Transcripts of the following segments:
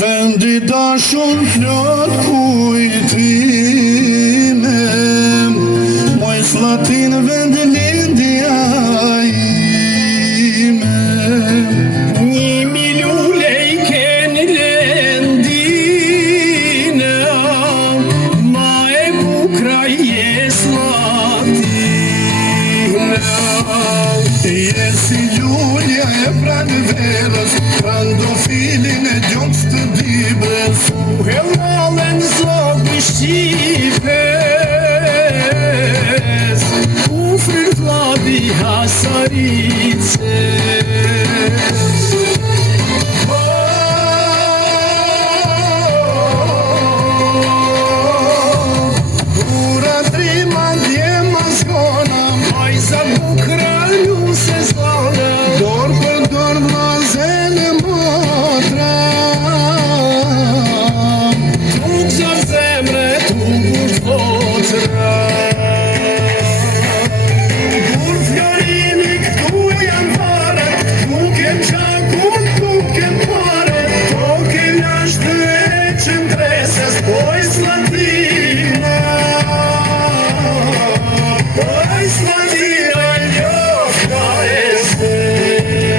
Vendi dashur plot kujtime, moj Slatin vend lindja ime. 1.000.000 lej keni lendina, ma e bukra je Slatina. Je si ljulja e pranverës, trandofilin e gjokës të dibrës. U hellalen zogu Shqipes, u fryr vladi Hasarices. Ura trima djema zgona, Majza bukra ju se zlana, dorë për dorë vlazen e motra. tuk zor zemre, tuk usht votra. Kur fjorini këtu janë fare, nuk e qakun, nuk e pare, toke jashtë e qëndreses, poj Slatina. Poj Slatina ljofta e zdes.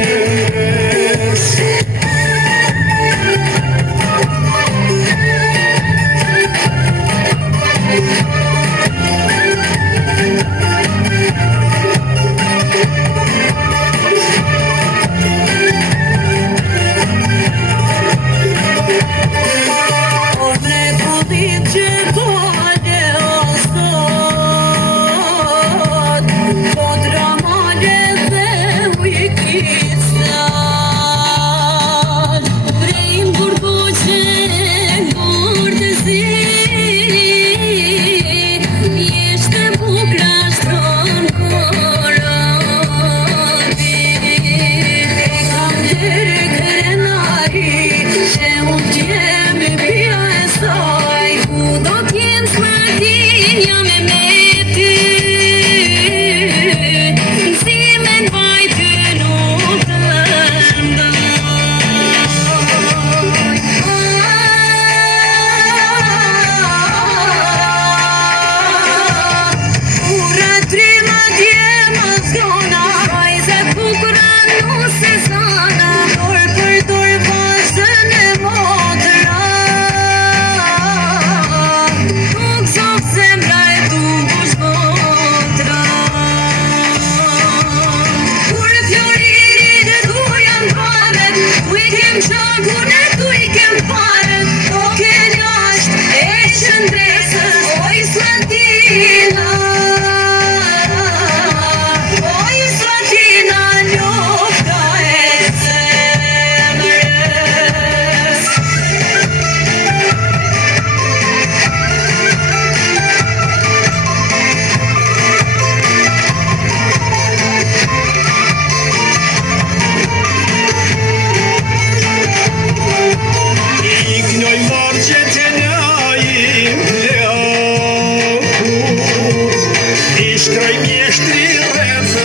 Shkroj mjeshtri rreth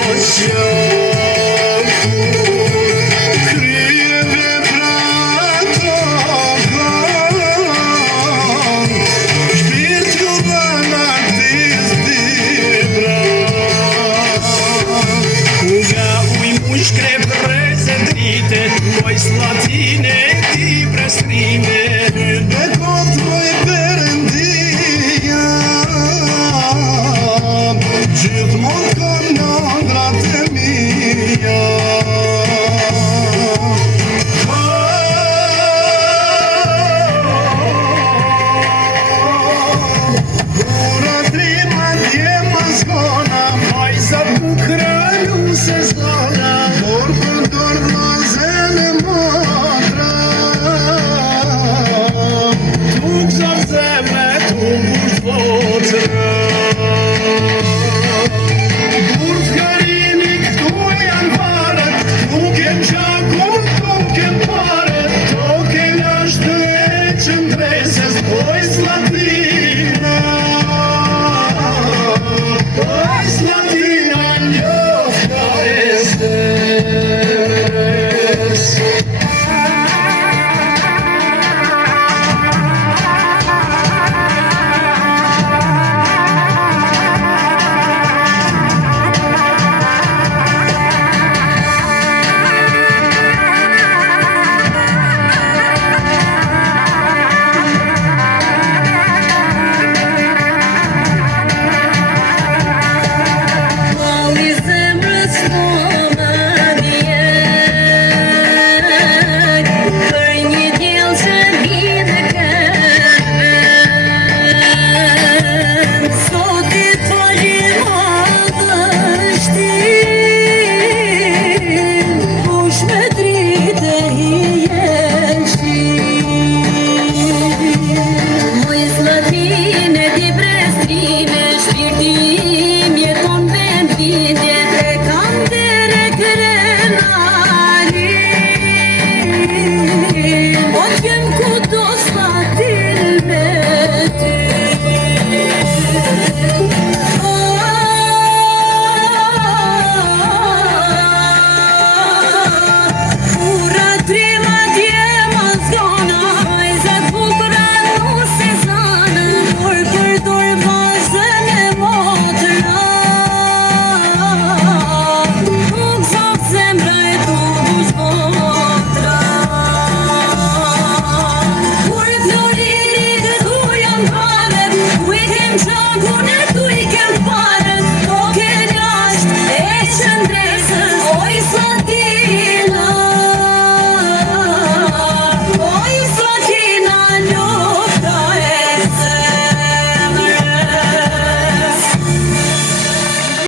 oqean, krye vepra tokon, shpirt ju dhan artis dibra. Nga uj mu shkrep rreze drite, moj Slatine